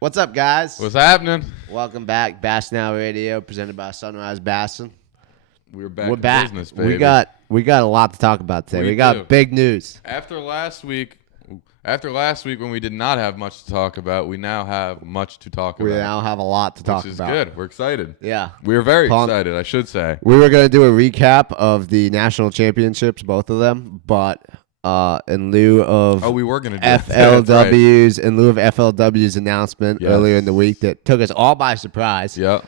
What's up, guys? What's happening? Welcome back, Bass Now Radio, presented by Sunrise Bassin. We're back. We're in back. Business, baby. We got a lot to talk about today. We got big news. After last week when we did not have much to talk about, we now have much to talk about. We now have a lot to talk about. Which is good. We're excited. Yeah. We're very excited, I should say. We were going to do a recap of the national championships, both of them, but in lieu of we were going to do FLW's, in lieu of FLW's announcement earlier in the week that took us all by surprise. Yep.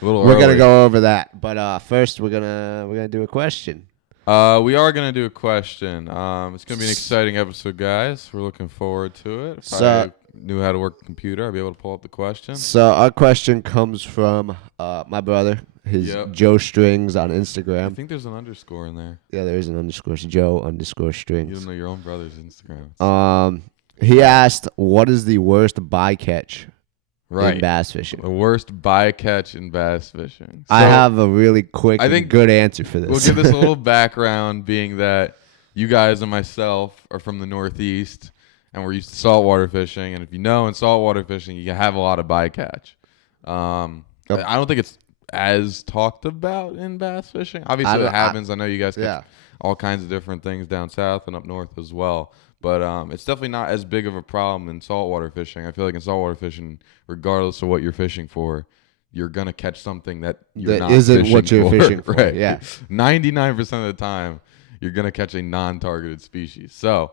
We're going to go over that. But first, we're gonna do a question. We are going to do a question. It's going to be an exciting episode, guys. We're looking forward to it. If I knew how to work a computer, I'd be able to pull up the question. So our question comes from my brother. His Joe Strings on Instagram. I think there's an underscore in there. Yeah, there is an underscore. It's Joe_Strings. You don't know your own brother's Instagram. He asked, what is the worst bycatch in bass fishing? The worst bycatch in bass fishing. So I have a really quick and good answer for this. We'll give this a little background, being that you guys and myself are from the Northeast, and we're used to saltwater fishing. And if you know, in saltwater fishing, you have a lot of bycatch. I don't think it's as talked about in bass fishing. Obviously, it happens. I know you guys catch all kinds of different things down south and up north as well. But it's definitely not as big of a problem in saltwater fishing. I feel like in saltwater fishing, regardless of what you're fishing for, you're going to catch something that you're not isn't fishing what you're for. fishing for. Right. Yeah. 99% of the time, you're going to catch a non-targeted species. So,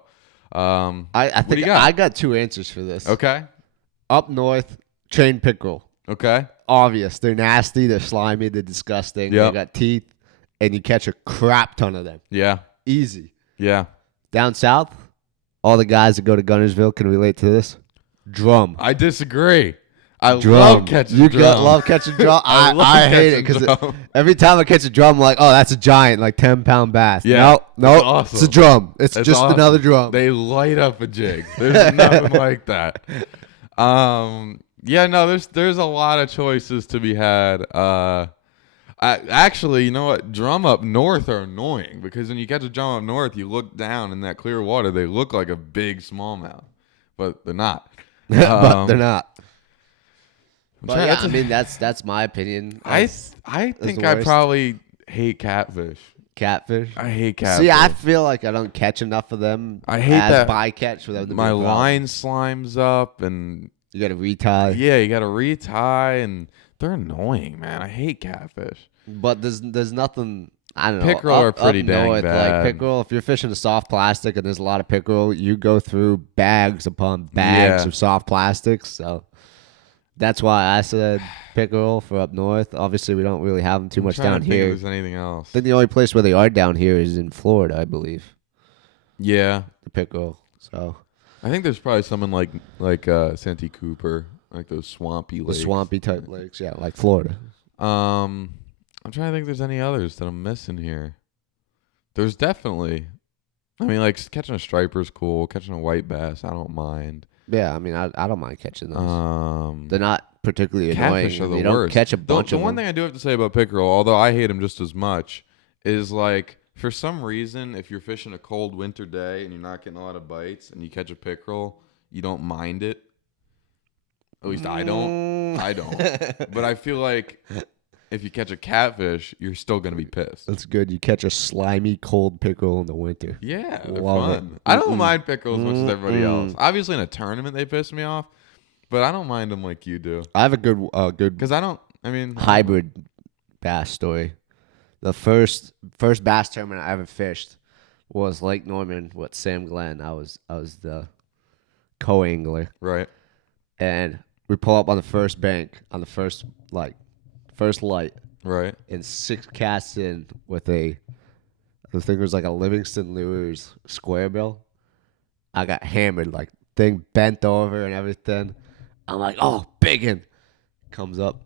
I think I got two answers for this. Okay. Up north, chain pickerel. Okay. Obvious. They're nasty. They're slimy. They're disgusting. Yep. They got teeth, and you catch a crap ton of them. Yeah. Easy. Yeah. Down south, all the guys that go to Gunnersville can relate to this. Drum. I disagree. I love catching drum. You love catching drum? I hate it because every time I catch a drum, I'm like, oh, that's a giant, like 10-pound bass. Yeah. No, awesome. It's a drum. It's just awesome. another drum. They light up a jig. There's nothing like that. Yeah, no, there's a lot of choices to be had. Actually, you know what? Drum up north are annoying because when you catch a drum up north, you look down in that clear water. They look like a big smallmouth, but they're not. But they're not. But yeah, I mean, that's my opinion. I think I probably hate catfish. Catfish? I hate catfish. See, I feel like I don't catch enough of them. I hate that bycatch for them to my be line slimes up and you got to retie. Yeah, you got to retie, and they're annoying, man. I hate catfish. But there's nothing. I don't know. Pickerel are pretty dang north, bad. Like pickerel, if you're fishing a soft plastic and there's a lot of pickerel, you go through bags upon bags of soft plastics. So that's why I said pickerel for up north. Obviously, we don't really have them too much down here. If there's anything else? I think the only place where they are down here is in Florida, I believe. Yeah, the pickerel. So I think there's probably someone like Santee Cooper, like those swampy lakes. The swampy type lakes, yeah, like Florida. I'm trying to think if there's any others that I'm missing here. There's definitely. I mean, like catching a striper's cool. Catching a white bass, I don't mind. Yeah, I mean, I don't mind catching those. They're not particularly annoying. Catfish are the you worst. Don't catch a bunch of them. The one thing I do have to say about pickerel, although I hate them just as much, is like for some reason, if you're fishing a cold winter day and you're not getting a lot of bites and you catch a pickerel, you don't mind it. At least I don't. But I feel like if you catch a catfish, you're still going to be pissed. That's good. You catch a slimy, cold pickerel in the winter. Yeah, they're fun. I don't mind pickerel as much as everybody else. Obviously, in a tournament, they piss me off, but I don't mind them like you do. I have a good because hybrid bass story. The first bass tournament I ever fished was Lake Norman with Sam Glenn. I was the co-angler. Right. And we pull up on the first bank on the first light. Right. And 6 casts in with I think it was like a Livingston Lures square bill. I got hammered, like thing bent over and everything. I'm like, oh, big one. Comes up.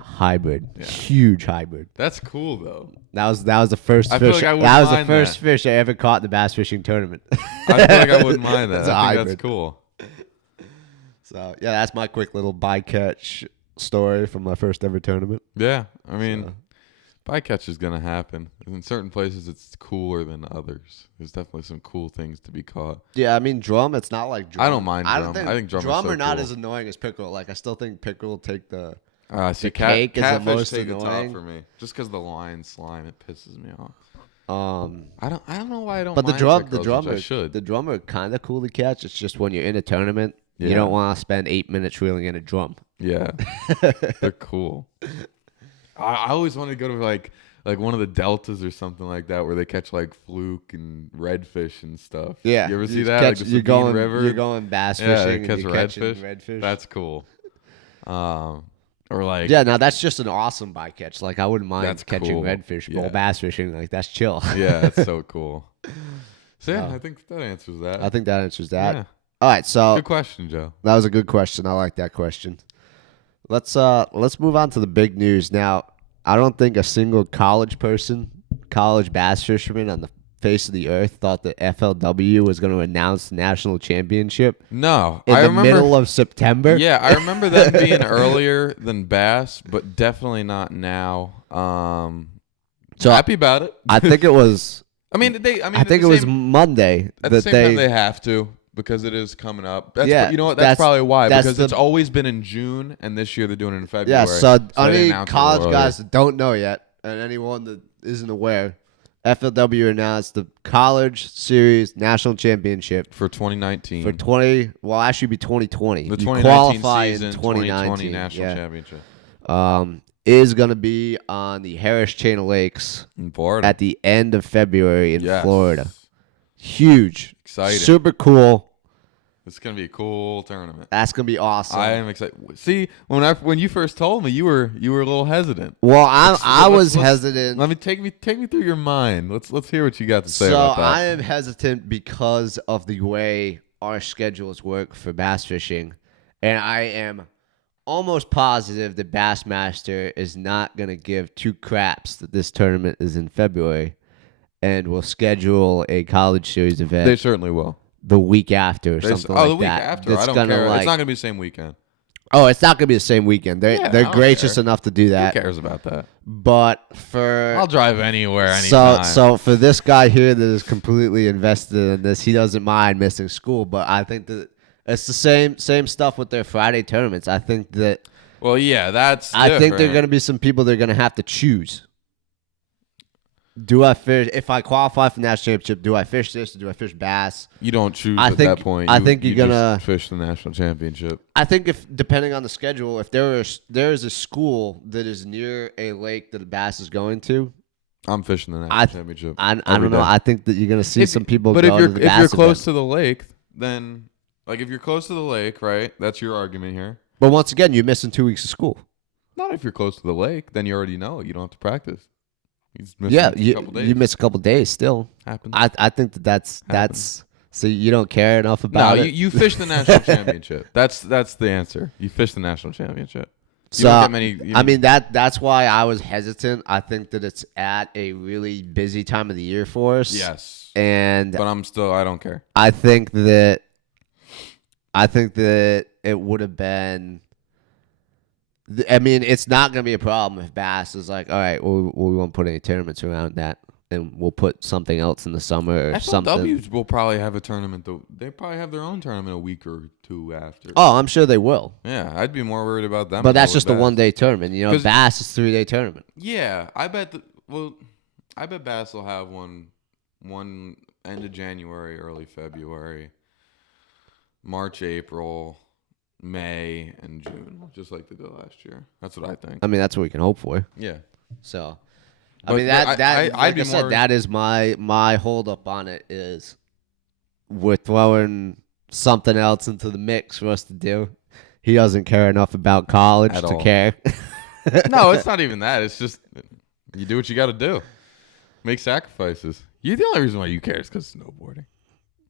Hybrid. Yeah. Huge hybrid. That's cool though. That was the first fish. That was the first fish I ever caught in the bass fishing tournament. I feel like I wouldn't mind that. I think that's cool. So yeah, that's my quick little bycatch story from my first ever tournament. Yeah, I mean, Bycatch is gonna happen. In certain places, it's cooler than others. There's definitely some cool things to be caught. Yeah, I mean drum. It's not like drum. I don't mind drum. I think drum is so are not cool. as annoying as pickerel. Like I still think pickerel take the See, cake is the catfish most take the annoying. top for me, just because the line slime, it pisses me off. I don't know why I don't. But mind the pickerels, drum are kind of cool to catch. It's just when you're in a tournament, Yeah. you don't want to spend 8 minutes reeling in a drum. Yeah, they're cool. I always wanted to go to like one of the deltas or something like that where they catch like fluke and redfish and stuff. Yeah, you ever see just that? catch- like the you're Sabine going River. you're going bass Yeah, fishing they catch and you're catching redfish. That's cool. Or like Yeah, now that's just an awesome bycatch. Like I wouldn't mind That's catching cool. redfish, Yeah. bull bass fishing. Like that's chill. yeah, that's so cool. So yeah, Oh. I think that answers that. I think that answers that. Yeah. All right, so Good question, Joe. that was a good question. I like that question. Let's move on to the big news now. I don't think a single college bass fisherman on the face of the earth thought that FLW was going to announce the national championship No, in I the remember. middle of September. Yeah, I remember them being earlier than bass, but definitely not now. So happy about it. I think it was. I mean, I think it was Monday at that the same time they have to because it is coming up. That's, Yeah, you know what? that's- That's probably why that's because the- it's always been in June, and this year they're doing it in February. Yeah, so they any announced it a college little guys that don't know yet, and anyone that isn't aware, FLW announced the College Series National Championship for 2019 for actually be 2020. the You 2019 qualify season, in 2020 national yeah. championship Is going to be on the Harris Chain of Lakes in Florida. at the end of February in Yes. Florida. Huge. Exciting. Super cool. It's gonna be a cool tournament. That's going to be awesome. I am excited. See, when you first told me, you were a little hesitant. well, I was let's- hesitant. Let me take me through your mind. Let's hear what you got to say So about that. I am hesitant because of the way our schedules work for bass fishing, and I am almost positive that Bassmaster is not going to give two craps that this tournament is in February, and will schedule a college series event They certainly will. the week after or something like that. the week after. That's I don't gonna, care. like- it's not gonna be the same weekend. Oh, it's not going to be the same weekend. They're Yeah, I they're don't gracious care. enough to do that. Who cares about that? But for I'll drive anywhere, anytime. So for this guy here that is completely invested in this, he doesn't mind missing school. But I think that it's the same stuff with their Friday tournaments. I think that Well, yeah, that's. I think there are different. going to be some people that are going to have to choose. Do I fish? If I qualify for the national championship, do I fish this or do I fish bass? You don't choose I at think- that point. I think you're you just gonna- fish the national championship. I think if depending on the schedule, if there is a school that is near a lake that a bass is going to, I'm fishing the national I championship. I every don't know. day. I think that you're going to see some people. But go if to the you're bass close event. to the lake, then like if you're close to the lake, right? That's your argument here. But once again, you're missing 2 weeks of school. Not if you're close to the lake, then you already know. You don't have to practice. You just miss Yeah, a couple days. you miss a couple days still. Happens. I think that's so you don't care enough No, about it. you fish the national championship. That's the answer. You fish the national championship. You So don't get many. I mean that's why I was hesitant. I think that it's at a really busy time of the year for us. yes, and but I don't care. I think that it would have been. I mean, it's not going to be a problem if Bass is like, all right, well, we won't put any tournaments around that, and we'll put something else in the summer or something. FLW will probably have a tournament. Though they probably have their own tournament a week or two after. Oh, I'm sure they will. Yeah, I'd be more worried about them. But if I that's was just a Bass. 1 day tournament. You know, 'Cause- Bass is 3 day tournament. Yeah, I bet. I bet Bass will have one end of January, early February, March, April, May, and June, just like they did last year. That's what I think. I mean, that's what we can hope for. Yeah. So, I But- mean, but I'd like be I said, more- that is my hold up on it is we're throwing something else into the mix for us to do. He doesn't care enough about college At to all. care. No, it's not even that. It's just you do what you got to do. Make sacrifices. The only reason why you care is because snowboarding.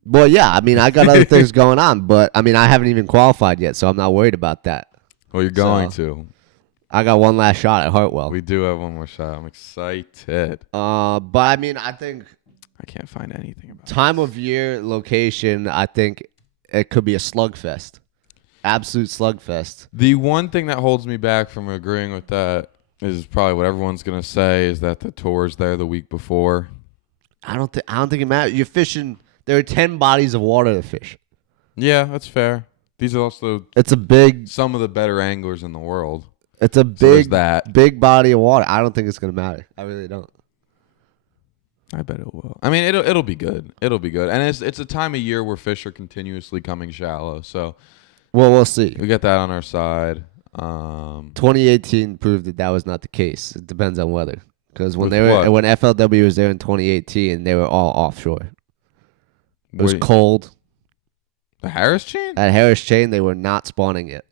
Well, yeah, I mean, I got other things going on, but I mean, I haven't even qualified yet, so I'm not worried about that. Well, you're going So- to. I got one last shot at Hartwell. We do have one more shot. I'm excited. But I mean, I think I can't find anything about it. time of year, location, I think it could be a slugfest. Absolute slugfest. The one thing that holds me back from agreeing with that is probably what everyone's gonna say is that the tour's there the week before. I don't think it matters. You're fishing. There are 10 bodies of water to fish. Yeah, that's fair. These are also It's a big. some of the better anglers in the world. It's a there's big, that. big body of water. I don't think it's gonna matter. I really don't. I bet it will. I mean, it'll be good. It'll be good, and it's a time of year where fish are continuously coming shallow. So, Well, we'll see. we got that on our side. 2018 proved that was not the case. It depends on weather. Because when With what? when FLW was there in 2018, they were all offshore. It was Wait, cold. the Harris chain? At Harris Chain, they were not spawning it.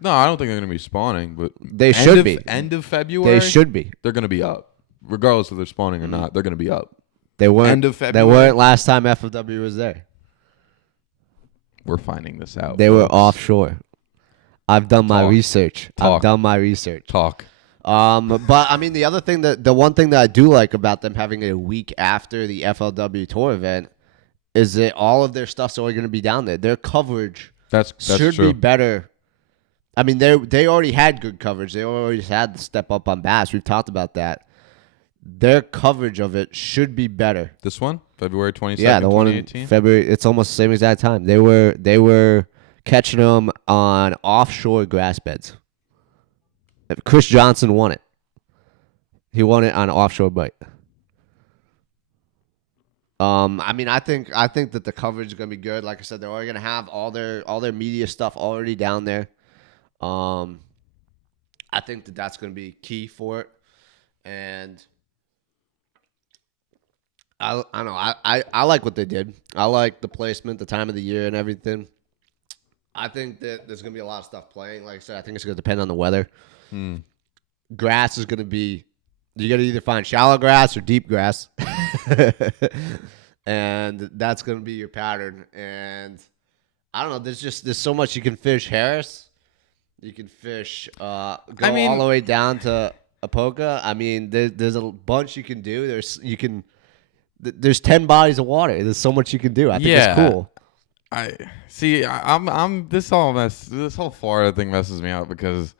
No, I don't think they're gonna be spawning, but They should be. End of February, They should be. they're gonna be up, regardless if they're spawning or not. They're gonna be up. They weren't. End of They February. weren't last time FLW was there. We're finding this out. They were folks. offshore. I've done my Talk. research. Talk. I've done my research. Talk. But I mean, the one thing that I do like about them having it a week after the FLW tour event is that all of their stuff's already going to be down there. Their coverage That's should true. be better. I mean, they already had good coverage. They already had the step up on bass. We've talked about that. Their coverage of it should be better. This one, February 22nd, Yeah, the one in 2018. February. It's almost the same exact time. They were catching them on offshore grass beds. Chris Johnson won it. He won it on an offshore bite. I mean, I think that the coverage is gonna be good. Like I said, they're already gonna have all their media stuff already down there. I think that that's gonna be key for it, and I don't know. I like what they did. I like the placement, the time of the year, and everything. I think that there's gonna be a lot of stuff playing. Like I said, I think it's gonna depend on the weather. Grass is gonna be. You gotta either find shallow grass or deep grass, and that's gonna be your pattern. And I don't know. There's so much you can fish. Harris, you can fish. Go all the way down to Apoca. I mean, there's a bunch you can do. There's 10 bodies of water. There's so much you can do. I think it's cool. I see. I'm this whole Florida thing messes me up because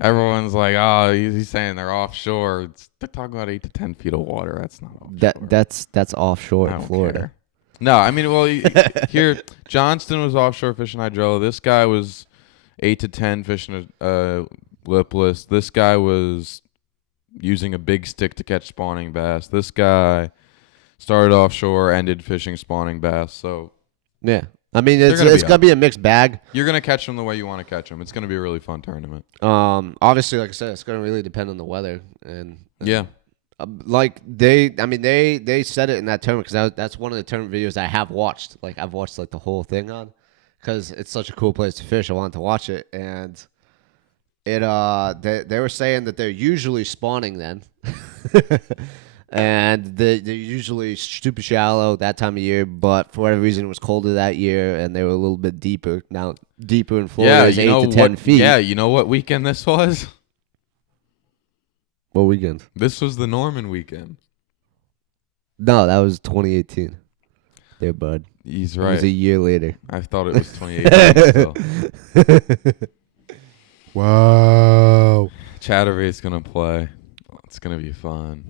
everyone's like, oh, he's saying they're offshore. They're talking about 8 to 10 feet of water. That's not offshore. That's offshore I in don't Florida. care. No, I mean, well, here Johnston was offshore fishing hydrilla. This guy was 8 to 10 fishing lipless. This guy was using a big stick to catch spawning bass. This guy started offshore, ended fishing spawning bass. So Yeah. I mean, it's gonna be gonna be a mixed bag. you're gonna catch them the way you want to catch them. It's gonna be a really fun tournament. Obviously, like I said, it's gonna really depend on the weather and Yeah. like they said it in that tournament because that's one of the tournament videos I have watched. Like I've watched like the whole thing on because it's such a cool place to fish. I wanted to watch it, and they were saying that they're usually spawning then. And they're usually super shallow that time of year, but for whatever reason, it was colder that year, and they were a little bit deeper. Now, deeper in Florida is 8 to 10 feet. Yeah, you know what weekend this was? What weekend? This was the Norman weekend. No, that was 2018. There, bud. He's It right. was a year later. I thought it was 2018 still. Wow. Chatterbait's going to play. It's going to be fun.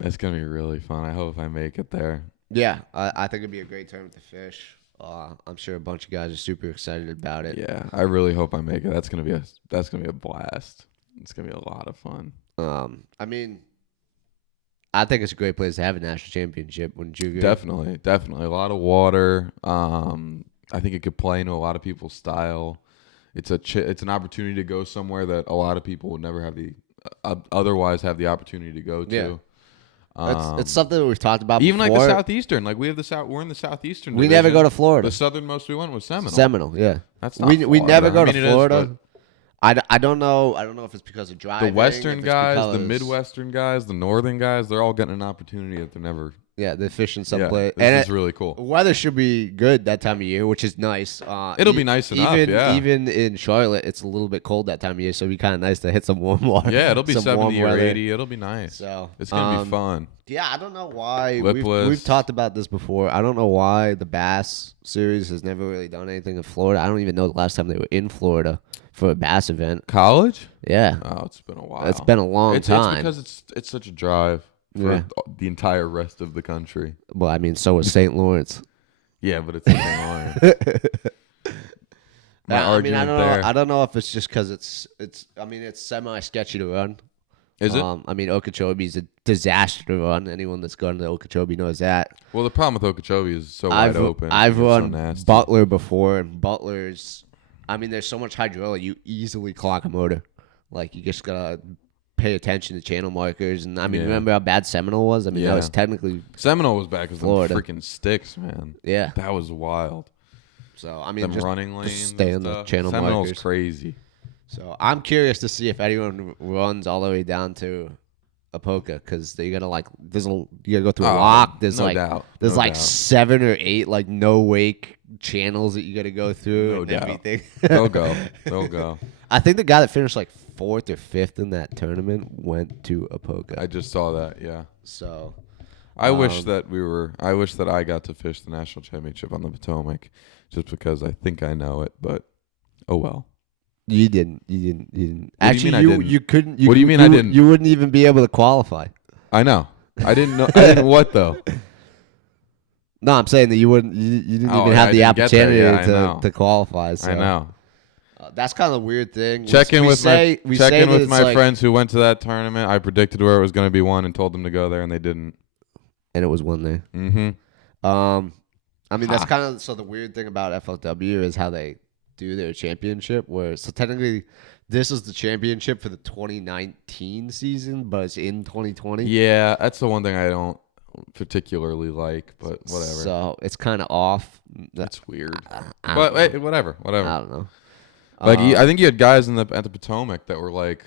It's going to be really fun. I hope I make it there. Yeah, I think it'd be a great tournament to fish. I'm sure a bunch of guys are super excited about it. Yeah, I really hope I make it. That's gonna be a blast. It's gonna be a lot of fun. I mean, I think it's a great place to have a national championship. Wouldn't you agree? Definitely a lot of water. I think it could play into a lot of people's style. It's an opportunity to go somewhere that a lot of people would never have otherwise have the opportunity to go to. Yeah. It's something that we've talked about even before. like the Southeastern. Like we're in the Southeastern. We division. never go to Florida. The southernmost we went was Seminole. Seminole, yeah. That's not we Florida. never go I mean, to it is, Florida. but I don't know. I don't know if it's because of driving. the Western if it's guys, the because- Midwestern guys, the Northern guys, they're all getting an opportunity that they're never Yeah, they're fishing some Yeah, place. this And is really cool. weather should be good that time of year, which is nice. It'll be nice enough, even, yeah. Even in Charlotte, it's a little bit cold that time of year, so it'd be kind of nice to hit some warm water. Yeah, it'll be some 70 warm or weather. 80. It'll be nice. So It's going to be fun. Yeah, I don't know why. Lipless. We've talked about this before. I don't know why the Bass series has never really done anything in Florida. I don't even know the last time they were in Florida for a Bass event. College? Yeah. Oh, it's been a while. It's been a long time. It's because it's such a drive for the entire rest of the country. Well, I mean, so is St. Lawrence. Yeah, but it's St. Lawrence. I don't know if it's just because it's semi sketchy to run. Is it? I mean, Okeechobee's a disaster to run. Anyone that's gone to Okeechobee knows that. Well, the problem with Okeechobee is so wide open. I've It's run so nasty. Butler before, and Butler's. I mean, there's so much hydraulic, you easily clock a motor. Like, you just gotta pay attention to channel markers. And I mean, remember how bad Seminole was? I mean, that was technically Seminole was back as the Florida. freaking sticks, man. Yeah. That was wild. So I mean, Them just running lanes. just stay and on the stuff. channel Seminole's markers. crazy. So I'm curious to see if anyone runs all the way down to Apoca, because you gotta you gotta go through a lock. There's no doubt. There's No like doubt. 7 or 8 like no wake channels that you gotta go through No and doubt. everything. They'll go. They'll go. I think the guy that finished like 4th or 5th in that tournament went to Apoca. I just saw that. Yeah. So I wish that I got to fish the national championship on the Potomac, just because I think I know it. But oh well. you didn't. What do you Actually, mean I didn't? you couldn't. What do you mean I didn't? You wouldn't even be able to qualify. I know. I didn't know. I didn't what though. No, I'm saying that you wouldn't. You didn't Oh, even I have the didn't get there. opportunity Yeah, I know. to qualify. So. I know. That's kind of the weird thing. Check in with my like, friends who went to that tournament. I predicted where it was going to be won and told them to go there, and they didn't. and it was one there. Mm-hmm. I mean, that's kind of so the weird thing about FLW is how they do their championship. Where so technically, this is the championship for the 2019 season, but it's in 2020. Yeah, that's the one thing I don't particularly like, but whatever. So it's kind of off. That's weird. I But don't know. hey, whatever. I don't know. Like I think you had guys at the Potomac that were like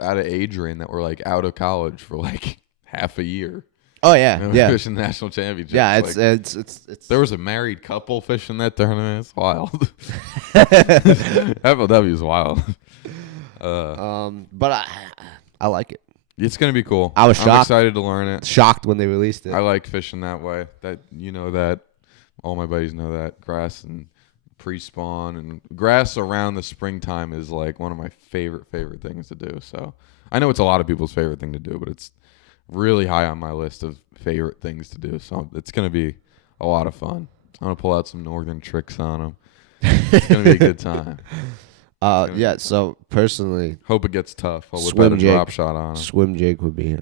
out of Adrian that were like out of college for like half a year. Oh yeah, And yeah, fishing national championships. yeah. Like, It's there was a married couple fishing that tournament. It's wild. FLW is wild. But I like it. It's gonna be cool. I was I'm shocked. excited to learn it. Shocked when they released it. I like fishing that way. That all my buddies know that grass and pre-spawn and grass around the springtime is like one of my favorite things to do. So I know it's a lot of people's favorite thing to do, but it's really high on my list of favorite things to do. So it's gonna be a lot of fun. I'm gonna pull out some northern tricks on them. It's gonna be a good time. Yeah. So personally, Hope it gets tough. I'll whip Swim out a jig. drop shot on them. swim jig would be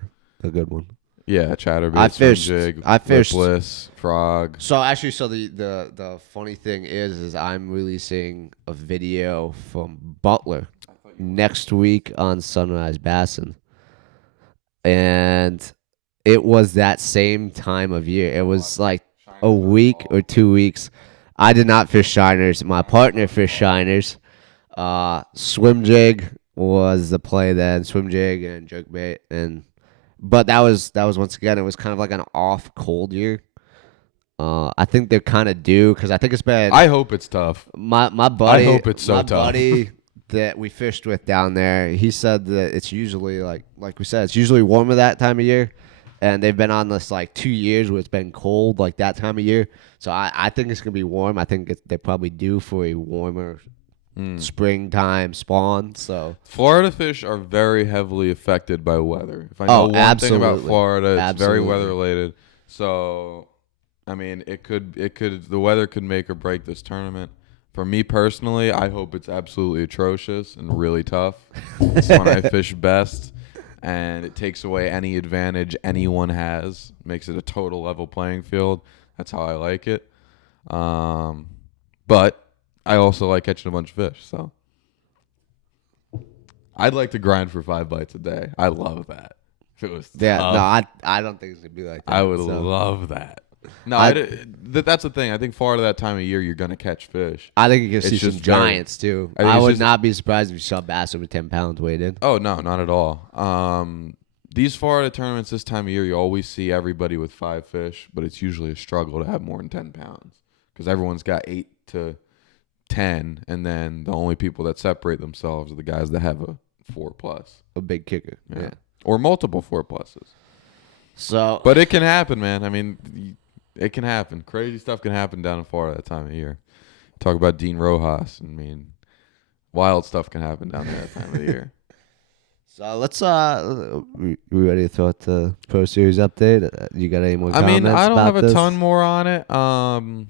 a good one. Yeah, chatterbait, I swim fished- jig, I fished- lipless, frog. So actually, the funny thing is I'm releasing a video from Butler next week on Sunrise Bassin, and it was that same time of year. It was like a week or 2 weeks. I did not fish shiners. My partner fished shiners. Swim jig was the play then. Swim jig and jerkbait, but that was once again, it was kind of like an off cold year. I think they're kind of due because I think it's been. I hope it's tough. My buddy. I hope it's so my tough. buddy that we fished with down there, he said that it's usually like we said, it's usually warmer that time of year, and they've been on this like 2 years where it's been cold like that time of year. So I think it's gonna be warm. I think they're probably due for a warmer springtime spawn. So Florida fish are very heavily affected by weather. If I know one thing absolutely. about Florida, it's very Absolutely. weather related. So, I mean, the weather could make or break this tournament. For me personally, I hope it's absolutely atrocious and really tough. It's when I fish best, and it takes away any advantage anyone has, makes it a total level playing field. That's how I like it. But I also like catching a bunch of fish, so I'd like to grind for 5 bites a day. I love that. If it was yeah, tough, no, I don't think it's gonna be like that. I would so. love that. No, that's the thing. I think Florida that time of year, you're gonna catch fish. I think you can It's see some just very- giants too. I think I it's would just- not be surprised if you saw bass over 10 pounds weighted. Oh no, not at all. these Florida tournaments this time of year, you always see everybody with 5 fish, but it's usually a struggle to have more than 10 pounds because everyone's got 8 to 10, and then the only people that separate themselves are the guys that have a 4+. A big kicker. Yeah. Or multiple 4+s. So, but it can happen, man. I mean, it can happen. Crazy stuff can happen down in Florida that time of year. Talk about Dean Rojas. I mean, wild stuff can happen down there that time of the year. So let's we ready to throw out the Pro Series update? You got any more comments? I mean, I don't have a this? ton more on it. I'm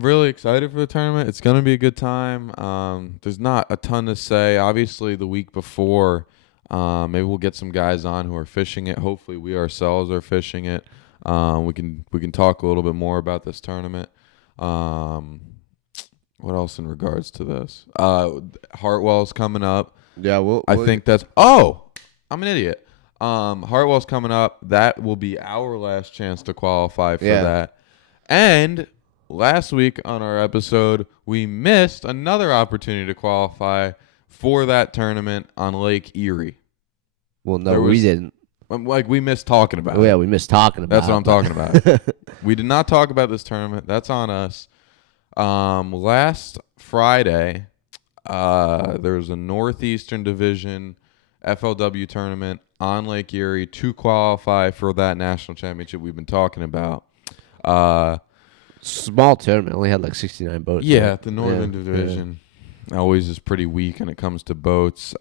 really excited for the tournament. It's going to be a good time. There's not a ton to say. Obviously, the week before, maybe we'll get some guys on who are fishing it. Hopefully, we ourselves are fishing it. We can talk a little bit more about this tournament. What else in regards to this? Hartwell's coming up. Yeah, I think that's. Oh, I'm an idiot. Hartwell's coming up. That will be our last chance to qualify for that. And last week on our episode, we missed another opportunity to qualify for that tournament on Lake Erie. Well, no, we didn't. Like, we missed talking about it. Yeah, we missed talking about it. That's what I'm talking about. We did not talk about this tournament. That's on us. Last Friday, there was a Northeastern Division FLW tournament on Lake Erie to qualify for that national championship we've been talking about. Small tournament. Only had like 69 boats. Yeah, right? the Northern Division always is pretty weak when it comes to boats.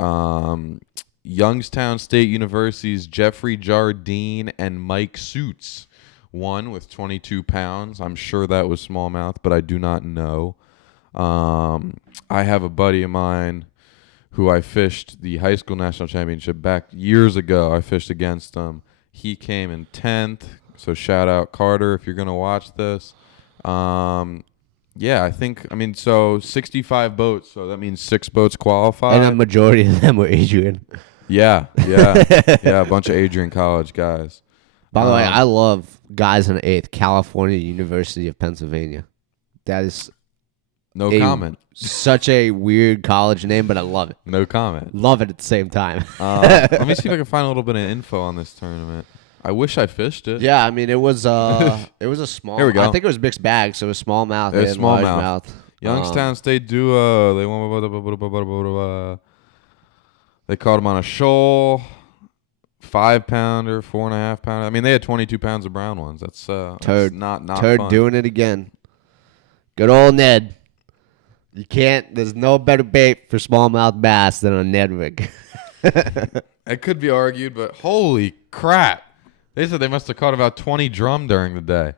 Youngstown State University's Jeffrey Jardine and Mike Suits won with 22 pounds. I'm sure that was smallmouth, but I do not know. I have a buddy of mine who I fished the high school national championship back years ago. I fished against him. He came in 10th, so shout out Carter if you're going to watch this. Yeah, so 65 boats, so that means 6 boats qualified. And a majority of them were Adrian. Yeah, a bunch of Adrian College guys. By the way, I love guys in the 8th, California University of Pennsylvania. That is no comment. Such a weird college name, but I love it. No comment. Love it at the same time. Let me see if I can find a little bit of info on this tournament. I wish I fished it. Yeah, I mean, it was a small. Here we go. I think it was mixed bag, so it was smallmouth and smallmouth. largemouth. Youngstown State Duo. They won. They caught him on a shoal, 5-pounder, 4.5-pounder. I mean, they had 22 pounds of brown ones. That's Turd. That's not Turd fun. doing it again. Good old Ned. You can't. There's no better bait for smallmouth bass than a Ned rig. It could be argued, but holy crap! They said they must have caught about 20 drum during the day.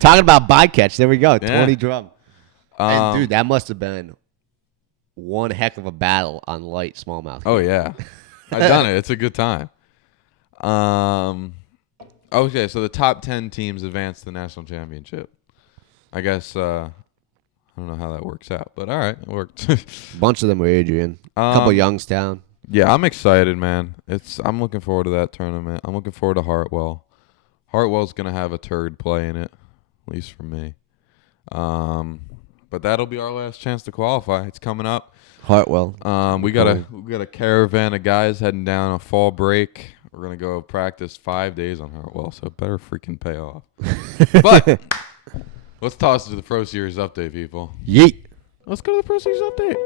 Talking about bycatch, there we go. Yeah. 20 drum. And dude, that must have been one heck of a battle on light smallmouth. Oh yeah, I've done it. It's a good time. Okay, so the top 10 teams advance to the national championship. I guess I don't know how that works out, but all right, it worked. A bunch of them were Adrian. A couple Youngstown. Yeah, I'm excited, man. I'm looking forward to that tournament. I'm looking forward to Hartwell. Hartwell's gonna have a turd play in it, at least for me. But that'll be our last chance to qualify. It's coming up. Hartwell. We got a caravan of guys heading down a fall break. We're gonna go practice 5 days on Hartwell, so it better freaking pay off. But let's toss it to the Pro Series update, people. Yeet. Let's go to the Pro Series update.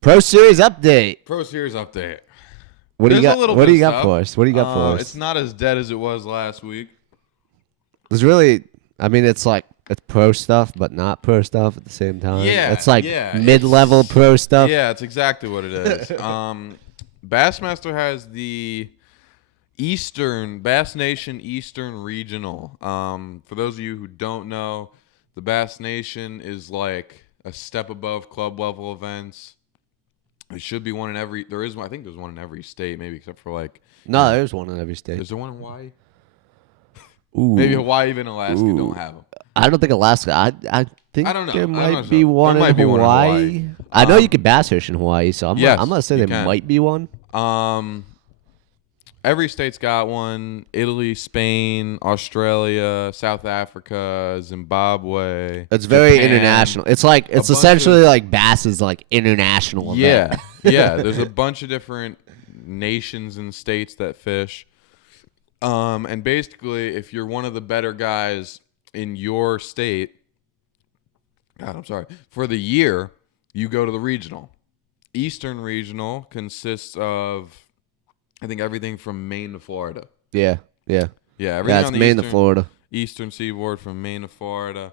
Pro Series update. Pro Series update. What do you got? What do you got for us? What do you got for us? It's not as dead as it was last week. There's really, I mean, it's like it's pro stuff, but not pro stuff at the same time. Yeah, it's like mid-level pro stuff. Yeah, it's exactly what it is. Bassmaster has the Bass Nation Eastern Regional. For those of you who don't know, the Bass Nation is like a step above club level events. There should be one in every. There is one. I think there's one in every state, maybe except for like. No, there's one in every state. Is there one in Hawaii? Ooh. Maybe Hawaii, even Alaska, don't have them. I don't think Alaska. I think I don't know. there might be one in Hawaii. I know you can bass fish in Hawaii, so I'm gonna say there might be one. every state's got one. Italy, Spain, Australia, South Africa, Zimbabwe. It's very Japan. international. It's like it's bunch essentially of- like bass is like international event. Yeah. There's a bunch of different nations and states that fish. And basically, if you're one of the better guys in your state, for the year, you go to the regional. Eastern regional consists of, I think, everything from Maine to Florida. Yeah. Yeah, everything That's on the Maine to Florida. eastern seaboard from Maine to Florida.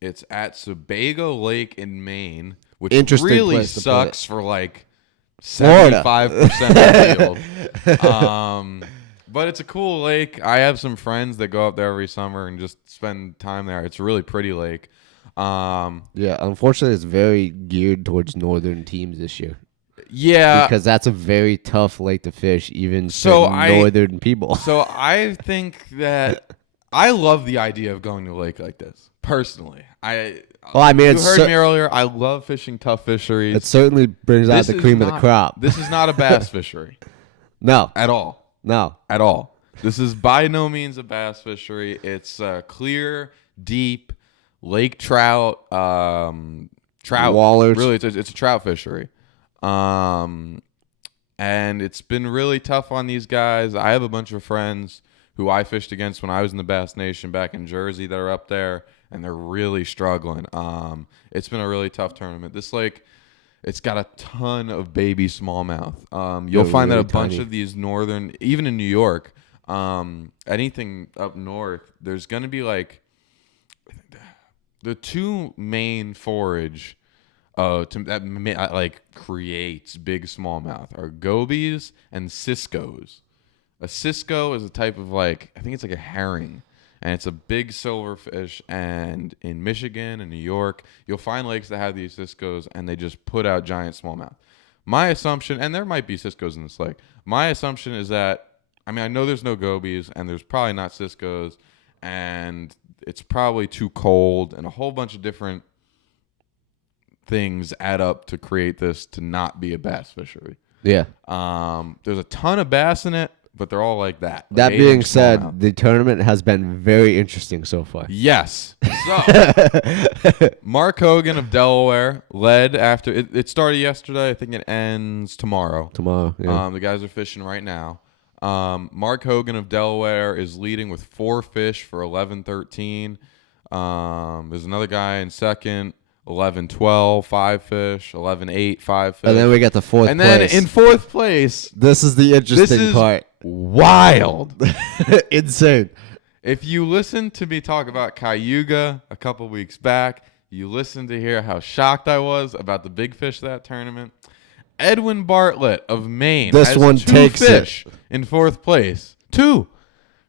It's at Sebago Lake in Maine, which Interesting really place to put sucks for like Florida. 75% of the field. But it's a cool lake. I have some friends that go up there every summer and just spend time there. It's a really pretty lake. Yeah, unfortunately, it's very geared towards northern teams this year Yeah. because that's a very tough lake to fish, even So for northern people. So I think that I love the idea of going to a lake like this. Personally, Well, I mean, you it's heard me earlier. I love fishing tough fisheries. it certainly brings out This the is cream of the not- crop. This is not a bass fishery No, at all. no. At all. This is by no means a bass fishery. It's clear, deep lake trout, trout. Wallers. Really, it's a trout fishery. And it's been really tough on these guys. I have a bunch of friends who I fished against when I was in the Bass Nation back in Jersey that are up there, and they're really struggling. It's been a really tough tournament. This lake, it's got a ton of baby smallmouth. You'll They're find that really a bunch tiny. of these northern, even in New York, anything up north, there's going to be like the two main forage that creates big smallmouth are gobies and ciscos. A cisco is a type of I think it's like a herring, and it's a big silverfish. And in Michigan and New York, you'll find lakes that have these ciscos, and they just put out giant smallmouth. My assumption, and there might be ciscos in this lake, my assumption is that, I know there's no gobies, and there's probably not ciscos, and it's probably too cold, and a whole bunch of different things add up to create this to not be a bass fishery. Yeah. There's a ton of bass in it, but they're all like that. That like being 8-inch said, smallmouth. the tournament has been very interesting so far. Yes. So, Mark Hogan of Delaware led after it started yesterday. I think it ends tomorrow. Tomorrow. Yeah. The guys are fishing right now. Mark Hogan of Delaware is leading with 4 fish for 11-13. There's another guy in second, 11-12, 5 fish, 11-8, 5 fish. And then we got the fourth And then place. in fourth place, This is the interesting is part. wild. Insane. If you listen to me talk about Cayuga a couple weeks back, you listened to hear how shocked I was about the big fish of that tournament. Edwin Bartlett of Maine This has one 2 takes fish in fourth place. 2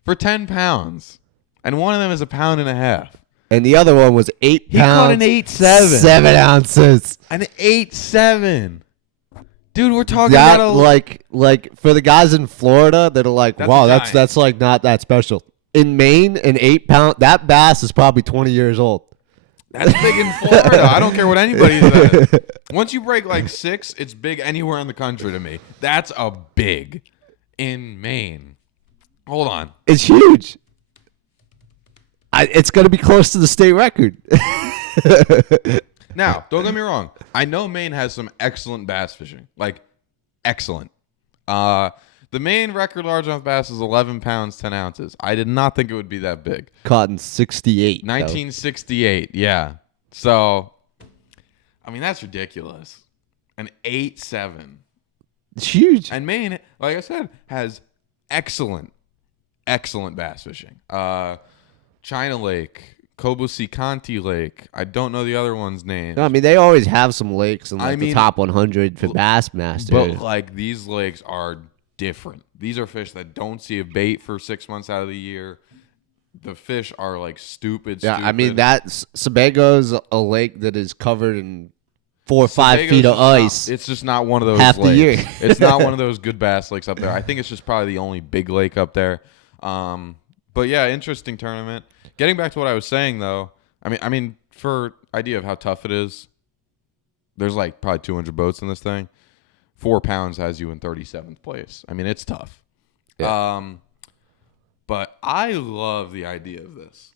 for 10 pounds. And one of them is 1.5 pounds. And the other one was 8 He pounds. caught an 8.7. 7 ounces. An 8.7. Dude, we're talking That about like for the guys in Florida that are like, That's wow, a that's giant. like not that special. In Maine, an 8 pound that bass is probably 20 years old. That's big in Florida. I don't care what anybody says. Once you break like 6, it's big anywhere in the country to me. That's a big in Maine. Hold on. It's huge. It's going to be close to the state record. Now, don't get me wrong. I know Maine has some excellent bass fishing. Like, excellent. The Maine record largemouth bass is 11 pounds, 10 ounces. I did not think it would be that big. Caught in 68. 1968, yeah. So, that's ridiculous. An 8.7. It's huge. And Maine, like I said, has excellent bass fishing. China Lake, Cobusicanti Lake. I don't know the other one's name. No, they always have some lakes in I the mean, top 100 for Bassmasters. But these lakes are different. These are fish that don't see a bait for 6 months out of the year. The fish are stupid. yeah, stupid. Sebago's a lake that is covered in 4 or 5 Sebago's feet of just not- ice. It's just not one of those half the lakes. year. It's not one of those good bass lakes up there. I think it's just probably the only big lake up there. But yeah, interesting tournament. Getting back to what I was saying though, for idea of how tough it is, there's probably 200 boats in this thing. 4 pounds has you in 37th place. I mean, it's tough. Yeah. But I love the idea of this.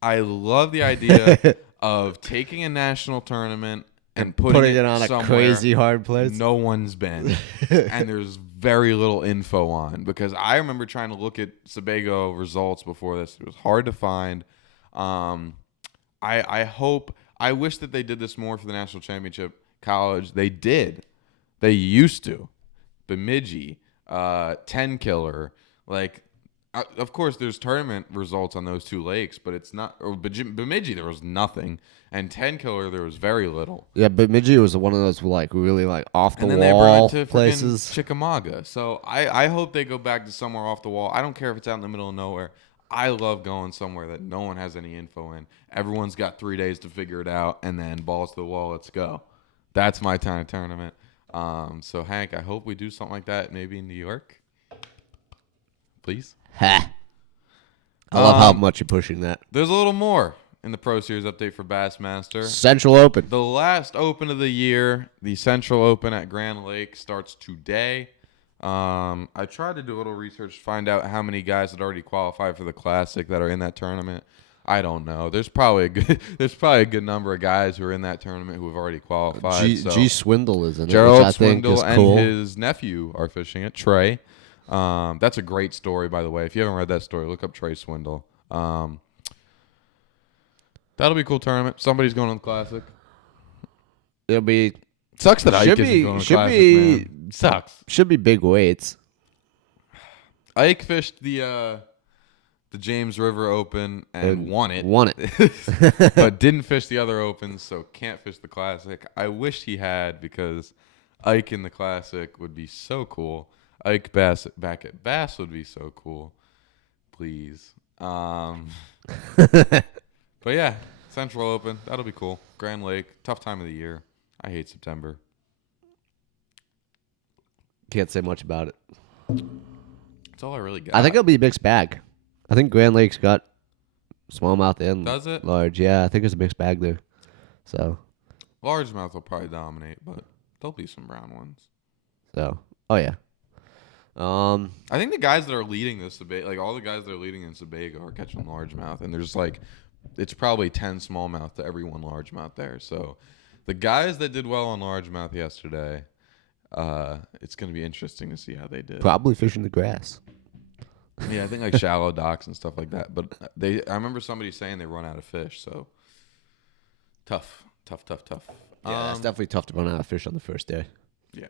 I love the idea of taking a national tournament and putting it on a somewhere crazy hard place. no one's been, and there's very little info on. Because I remember trying to look at Sebago results before this. It was hard to find. I wish that they did this more for the national championship college. They did. They used to. Bemidji, 10 Killer, like. Of course, there's tournament results on those 2 lakes, but it's not. Or Bemidji, there was nothing, and 10 Killer, there was very little. Yeah, Bemidji was one of those like really like off the And then they brought wall it to places. Chickamauga. So I hope they go back to somewhere off the wall. I don't care if it's out in the middle of nowhere. I love going somewhere that no one has any info in. Everyone's got 3 days to figure it out, and then balls to the wall, let's go. That's my kind of tournament. So Hank, I hope we do something like that maybe in New York. Please. Ha. I love how much you're pushing that. There's a little more in the Pro Series update for Bassmaster. Central Open. The last Open of the year, the Central Open at Grand Lake, starts today. I tried to do a little research to find out how many guys had already qualified for the Classic that are in that tournament. I don't know. There's probably a good number of guys who are in that tournament who have already qualified. G Swindle is in it, Gerald which I think Swindle is and cool. his nephew are fishing it, Trey. That's a great story, by the way. If you haven't read that story, look up Trey Swindle. That'll be a cool tournament. Somebody's going on the Classic. It'll be Sucks that Ike isn't going to the Classic, man. Sucks. Should be big weights. Ike fished the James River Open and won it. Won it. But didn't fish the other Opens, so can't fish the Classic. I wish he had, because Ike in the Classic would be so cool. Ike Bass back at Bass would be so cool. Please. But yeah, Central Open. That'll be cool. Grand Lake. Tough time of the year. I hate September. Can't say much about it. That's all I really got. I think it'll be a mixed bag. I think Grand Lake's got smallmouth and Does it? large. Yeah, I think it's a mixed bag there. So, Largemouth will probably dominate, but there'll be some brown ones. oh yeah. I think the guys that are leading this Sebago, like all the guys that are leading in Sebago, are catching largemouth, and there's like, it's probably 10 smallmouth to every 1 largemouth there. So, the guys that did well on largemouth yesterday, it's going to be interesting to see how they did. Probably fishing the grass. Yeah, I think like shallow docks and stuff like that. But I remember somebody saying they run out of fish. So tough. Yeah, it's definitely tough to run out of fish on the first day. Yeah.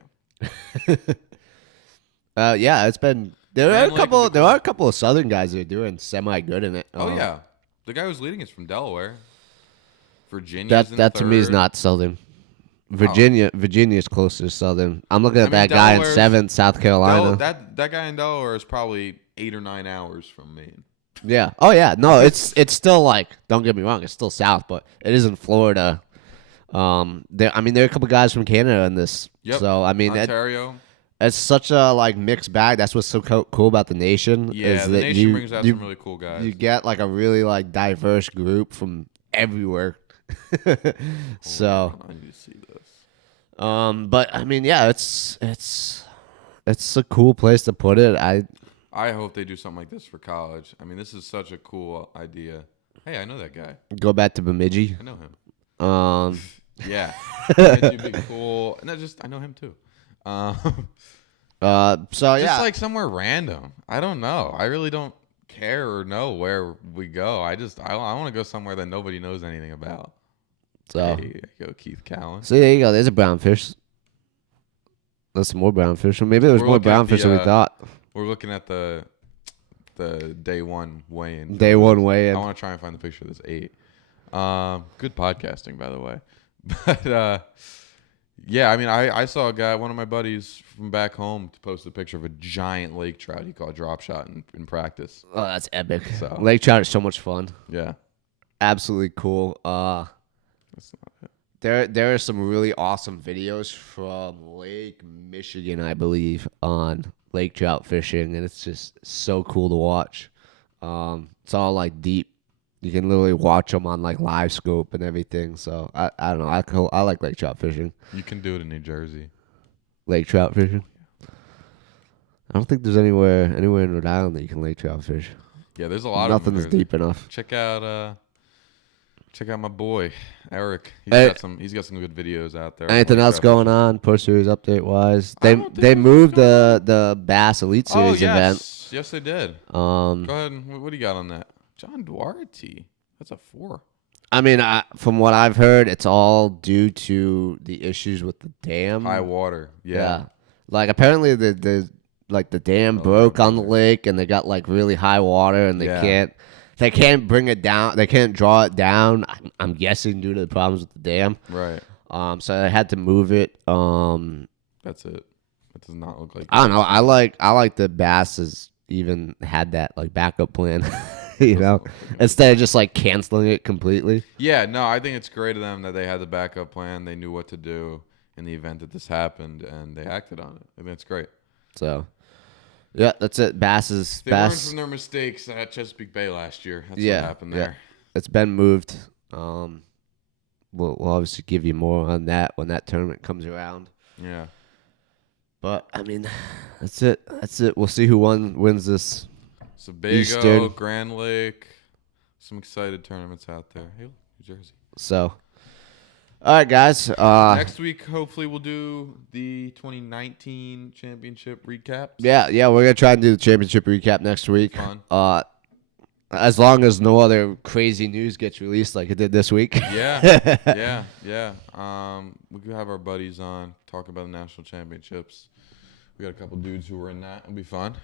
Yeah, it's been there are a couple of southern guys that are doing semi good in it. Oh yeah, the guy who's leading is from Delaware. Virginia's that to me is not southern. Virginia's closer to southern. I'm looking at that guy in 7th, South Carolina. That guy in Delaware is probably 8 or 9 hours from Maine. Yeah. Oh yeah. No, it's still like, don't get me wrong, it's still south, but it is in Florida. There are a couple guys from Canada in this. Yep. So I mean, Ontario. it's such a like mixed bag. That's what's so cool about the nation. Yeah, is the that nation brings out some really cool guys. You get like a really like diverse group from everywhere. So I need to see this. but I mean, yeah, it's a cool place to put it. I hope they do something like this for college. I mean, this is such a cool idea. Hey, I know that guy. Go back to Bemidji. I know him. Yeah. It'd be cool. No, I know him too. So yeah, just like somewhere random. I don't know. I really don't care or know where we go. I want to go somewhere that nobody knows anything about. So there you go, Keith Cowan. So there you go. There's a brownfish. There's some more brownfish. Or maybe there's more brownfish than we thought. We're looking at the day one weigh-in. Day one weigh-in. I want to try and find the picture of this 8. Good podcasting, by the way. But yeah, I mean, I saw a guy, one of my buddies from back home, to post a picture of a giant lake trout he caught drop shot in practice. Oh, that's epic. So, lake trout is so much fun. Yeah. Absolutely cool. That's not it. There are some really awesome videos from Lake Michigan, I believe, on lake trout fishing, and it's just so cool to watch. It's all like deep. You can literally watch them on like live scope and everything. So I don't know. I like lake trout fishing. You can do it in New Jersey. lake trout fishing? I don't think there's anywhere in Rhode Island that you can lake trout fish. Yeah, there's a lot of them. Nothing's deep enough. Check out my boy Eric. He's got some good videos out there. Anything else going on post series update wise? They moved the Bass Elite Series event. Yes, they did. Go ahead. What do you got on that? John Duarte. That's a 4. I mean, from what I've heard, it's all due to the issues with the dam. High water. Yeah. Like apparently the dam broke on the lake and they got like really high water and they can't bring it down. They can't draw it down. I'm guessing due to the problems with the dam. Right. So they had to move it. That's it. It does not look like. I don't know. I like the Bass has even had that like backup plan. You know, instead of just like canceling it completely. Yeah, no, I think it's great of them that they had the backup plan. They knew what to do in the event that this happened, and they acted on it. I think it's great. So, yeah, that's it. They learned from their mistakes at Chesapeake Bay last year. That's what happened there. Yeah. It's been moved. We'll obviously give you more on that when that tournament comes around. Yeah. But I mean, that's it. We'll see who wins this. Sebago, Eastern. Grand Lake, some excited tournaments out there. Hey, New Jersey. So, all right, guys. Next week, hopefully, we'll do the 2019 championship recap. Yeah, we're gonna try and do the championship recap next week. Fun. As long as no other crazy news gets released like it did this week. Yeah. We could have our buddies on, talk about the national championships. We got a couple dudes who were in that. It'll be fun.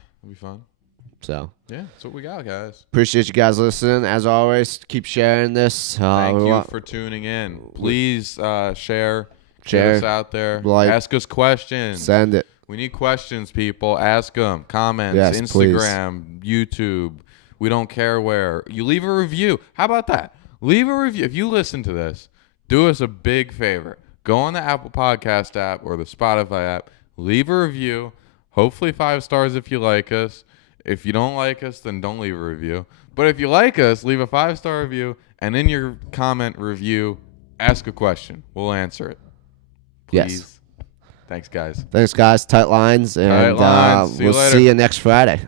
So yeah, that's what we got, guys. Appreciate you guys listening. As always, keep sharing this. Thank you for tuning in. Please share us out there. Ask us questions. Send it. We need questions, people. Ask them. Comments. Yes, Instagram. Please. YouTube. We don't care where. You leave a review. How about that? Leave a review. If you listen to this, do us a big favor. Go on the Apple Podcast app or the Spotify app. Leave a review. Hopefully 5 stars if you like us. If you don't like us, then don't leave a review. But if you like us, leave a 5-star review. And in your comment review, ask a question. We'll answer it. Please. Yes. Thanks, guys. Tight lines. And Tight lines. we'll see you next Friday.